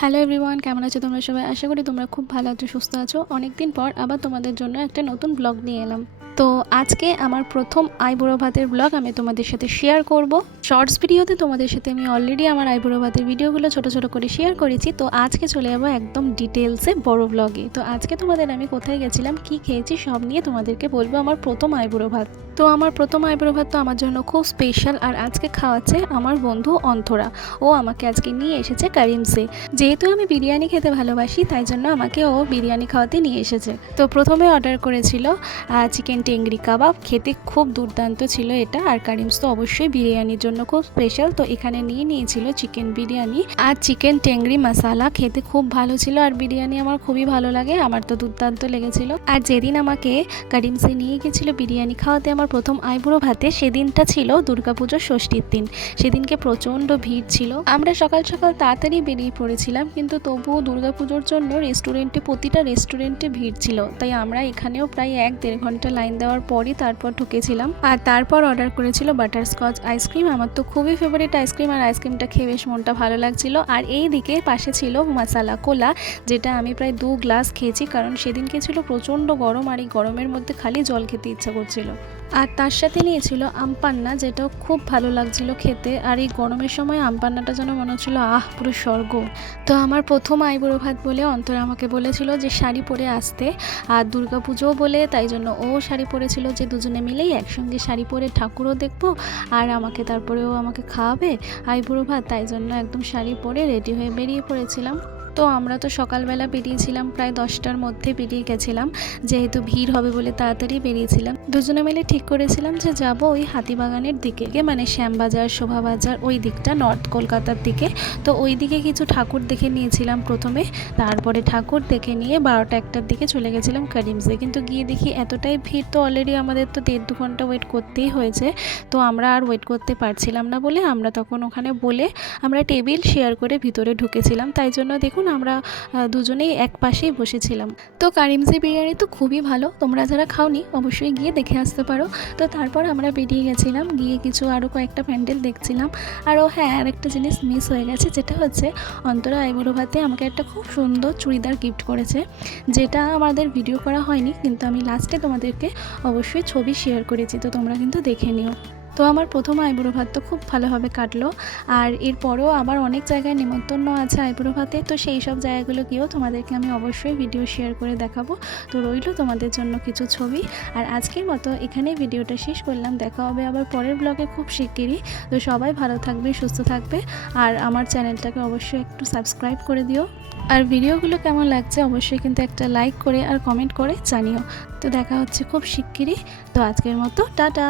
Hello everyone, কেমন আছো তোমরা সবাই? আশা করি তোমরা খুব ভালো আছো, সুস্থ আছো। অনেক দিন পর আবার তোমাদের জন্য একটা নতুন ব্লগ নিয়ে এলাম। তো আজকে আমার প্রথম আইবুড়ো ভাতের ব্লগ আমি তোমাদের সাথে শেয়ার করব। শর্টস ভিডিওতে তোমাদের সাথে আমি অলরেডি আমার আইবুড়ো ভাতের ভিডিওগুলো ছোট ছোট করে শেয়ার করেছি। তো আজকে চলে যাবো একদম ডিটেলসে বড় ব্লগে। তো আজকে তোমাদের আমি কোথায় গেছিলাম, কি খেয়েছি সব নিয়ে তোমাদেরকে বলবো আমার প্রথম আইবুড়ো ভাত। তো আমার প্রথম আইবুড়ো ভাত তো আমার জন্য খুব স্পেশাল, আর আজকে খাওয়াচ্ছে আমার বন্ধু অন্তরা। ও আমাকে আজকে নিয়ে এসেছে কারিমসে। যেহেতু আমি বিরিয়ানি খেতে ভালোবাসি, তাই জন্য আমাকে ও বিরিয়ানি খাওয়াতে নিয়ে এসেছে। তো প্রথমে অর্ডার করেছিল চিকেন টেংরি কাবাব। খেতে খুব দুর্দান্ত ছিল এটা। আর কারিমস তো অবশ্যই বিরিয়ানির জন্য খুব স্পেশাল, তো এখানে নিয়েছিল চিকেন বিরিয়ানি আর চিকেন টেংরি মশালা। খেতে খুব ভালো ছিল, আর বিরিয়ানি আমার খুবই ভালো লাগে, আমার তো দুর্দান্ত লেগেছিল। আর যেদিন আমাকে কারিমসে নিয়ে গেছিল বিরিয়ানি খাওয়াতে আমার প্রথম আইবুড়ো ভাতে, সেদিনটা ছিল দুর্গাপুজোর ষষ্ঠীর দিন। সেদিনকে প্রচণ্ড ভিড় ছিল। আমরা সকাল সকাল তাড়াতাড়ি বেরিয়ে পড়েছিলাম, কিন্তু তবুও দুর্গাপুজোর জন্য প্রতিটা রেস্টুরেন্টে ভিড় ছিল। তাই আমরা এখানেও প্রায় 1-1.5 ঘন্টা লাইন দেওয়ার পরই তারপর ঢুকেছিলাম। আর তারপর অর্ডার করেছিল বাটারস্কচ আইসক্রিম। আমার তো খুবই ফেভারিট আইসক্রিম, আর আইসক্রিমটা খেয়ে বেশ মনটা ভালো লাগছিল। আর এই দিকে পাশে ছিল মশালা কোলা, যেটা আমি প্রায় 2 গ্লাস খেয়েছি, কারণ সেদিনকে ছিল প্রচণ্ড গরম, আর এই গরমের মধ্যে খালি জল খেতে ইচ্ছা করছিল। আর তার সাথে নিয়েছিল আমপান্না, যেটাও খুব ভালো লাগছিল খেতে। আর এই গরমের সময় আমপান্নাটা যেন মনে হচ্ছিল পুরো স্বর্গ। তো আমার প্রথম আইবুড়ো ভাত বলে অন্তরা আমাকে বলেছিল যে শাড়ি পরে আসতে, আর দুর্গাপুজোও বলে তাই জন্য ও শাড়ি পরেছিল, যে দুজনে মিলেই একসঙ্গে শাড়ি পরে ঠাকুরও দেখবো আর তারপরেও আমাকে খাওয়াবে আইবুড়ো ভাত। তাই জন্য একদম শাড়ি পরে রেডি হয়ে বেরিয়ে পড়েছিলাম। তো আমরা তো সকালবেলা বেরিয়েছিলাম, প্রায় 10টার মধ্যে বেরিয়ে গেছিলাম, যেহেতু ভিড় হবে বলে তাড়াতাড়ি বেরিয়েছিলাম। দুজনে মিলে ঠিক করেছিলাম যে যাব ওই হাতিবাগানের দিকে, মানে শ্যামবাজার, শোভাবাজার, ওই দিকটা, নর্থ কলকাতার দিকে। তো ওই দিকে কিছু ঠাকুর দেখে নিয়েছিলাম প্রথমে, তারপরে ঠাকুর দেখে নিয়ে 12টা-1টার দিকে চলে গেছিলাম কারিমসে। কিন্তু গিয়ে দেখি এতটাই ভিড়, তো অলরেডি আমাদের তো 1.5-2 ঘন্টা ওয়েট করতেই হয়েছে। তো আমরা আর ওয়েট করতে পারছিলাম না বলে আমরা তখন ওখানে বলে আমরা টেবিল শেয়ার করে ভিতরে ঢুকেছিলাম। তাই জন্য দেখুন আমরা দুজনেই এক পাশেই বসেছিলাম। তো কারিমসি বিরিয়ানি তো খুবই ভালো, তোমরা যারা খাওনি অবশ্যই গিয়ে দেখে আসতে পারো। তো তারপর আমরা বেরিয়ে গেছিলাম, গিয়ে কিছু আরও কয়েকটা প্যান্ডেল দেখছিলাম। আরও হ্যাঁ, আর একটা জিনিস মিস হয়ে গেছে, যেটা হচ্ছে অন্তরা আইবুড়ো ভাতে আমাকে একটা খুব সুন্দর চুড়িদার গিফট করেছে, যেটা আমাদের ভিডিও করা হয়নি, কিন্তু আমি লাস্টে তোমাদেরকে অবশ্যই ছবি শেয়ার করেছি, তো তোমরা কিন্তু দেখে নিও। তো আমার প্রথম আইবুড়ো ভাত তো খুব ভালোভাবে কাটলো। আর এরপরও আবার অনেক জায়গায় নিমন্ত্রণ আছে আইবুড়ো ভাতে, তো সেই সব জায়গাগুলো গিয়েও তোমাদেরকে আমি অবশ্যই ভিডিও শেয়ার করে দেখাবো। তো রইলো তোমাদের জন্য কিছু ছবি। আর আজকের মতো এখানেই ভিডিওটা শেষ করলাম। দেখা হবে আবার পরের ব্লগে খুব শিগগিরই। তো সবাই ভালো থাকবে, সুস্থ থাকবে, আর আমার চ্যানেলটাকে অবশ্যই একটু সাবস্ক্রাইব করে দিও। আর ভিডিওগুলো কেমন লাগছে অবশ্যই কিন্তু একটা লাইক করে আর কমেন্ট করে জানিও। তো দেখা হচ্ছে খুব শিগগিরই। তো আজকের মতো টাটা।